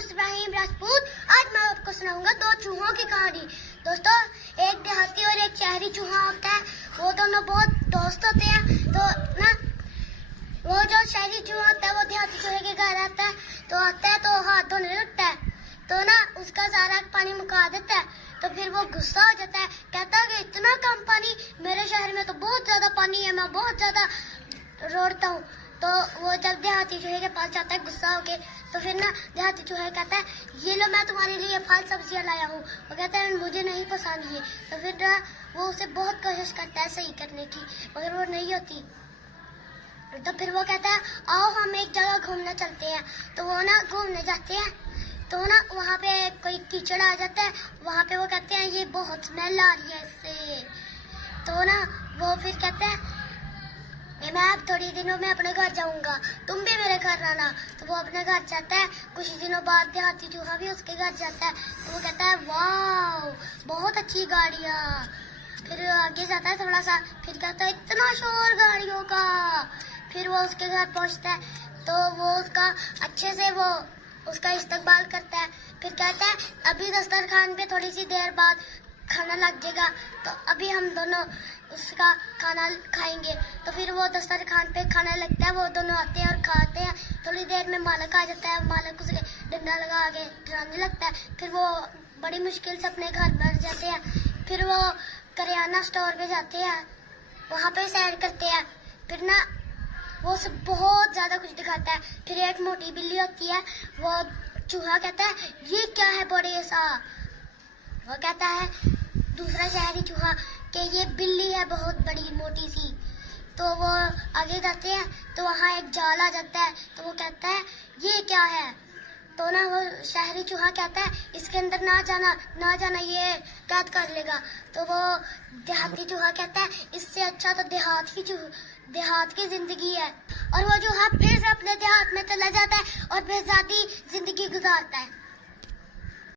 दोस्त इब्राहिम राजपूत। आज मैं आपको सुनाऊंगा दो चूहों की कहानी। दोस्तों, एक देहाती और एक शहरी चूहा होता है। वो दोनों बहुत दोस्त होते हैं। तो ना वो जो शहरी चूहा होता है वो देहाती चूहे के घर आता है तो हाथ धोने लगता है। तो ना उसका सारा पानी मुका देता है। तो फिर वो गुस्सा हो जाता है, कहता है कि इतना कम पानी, मेरे शहर में तो बहुत ज्यादा पानी है, मैं बहुत ज्यादा रोड़ता हूँ। तो वो जब देहाती चूहे के पास जाता है गुस्सा होके, तो फिर ना देहाती चूहा कहता है, ये लो मैं तुम्हारे लिए फल सब्जियां लाया हूँ। वो कहता है मुझे नहीं पसंद ये। तो फिर वो उसे बहुत कोशिश करता है सही करने की, मगर वो नहीं होती। तो फिर वो कहता है आओ हम एक जगह घूमने चलते हैं। तो वो ना घूमने जाते हैं। तो ना वहाँ पे कोई कीचड़ आ जाता है। वहाँ पे वो कहते हैं ये बहुत स्मेल आ रही है इससे। तो ना वो फिर कहते हैं मैं अब थोड़ी दिनों में अपने घर जाऊंगा, तुम भी मेरे घर आना। तो वो अपने घर जाता है। कुछ दिनों बाद देहाती चूहा भी उसके घर जाता है। तो वो कहता है वाह बहुत अच्छी गाड़ियाँ। फिर आगे जाता है थोड़ा सा, फिर कहता है इतना शोर गाड़ियों का। फिर वो उसके घर पहुंचता है तो वो उसका अच्छे से वो उसका इस्तकबाल करता है। फिर कहता है अभी दस्तरखान पे थोड़ी सी देर बाद खाना लग जाएगा, तो अभी हम दोनों उसका खाना खाएंगे। तो फिर वो दस्तरखान पे खाना लगता है। वो दोनों आते हैं और खाते हैं। थोड़ी देर में मालिक आ जाता है। मालिक उसे डंडा लगा आगे डराने लगता है। फिर वो बड़ी मुश्किल से अपने घर बैठ जाते हैं। फिर वो करियाना स्टोर पे जाते हैं, वहाँ पे सैर करते हैं। फिर ना वो सब बहुत ज्यादा कुछ दिखाता है। फिर एक मोटी बिल्ली होती है। वो चूहा कहता है ये क्या है बड़े सा। वो कहता है दूसरा शहरी चूहा कि ये बिल्ली है बहुत बड़ी मोटी सी। तो वो आगे जाते हैं तो वहाँ एक जाल आ जाता है। तो वो कहता है ये क्या है। तो ना वो शहरी चूहा कहता है इसके अंदर ना जाना ये कैद कर लेगा। तो वो देहाती चूहा कहता है इससे अच्छा तो देहात की जिंदगी है। और वो चूहा फिर से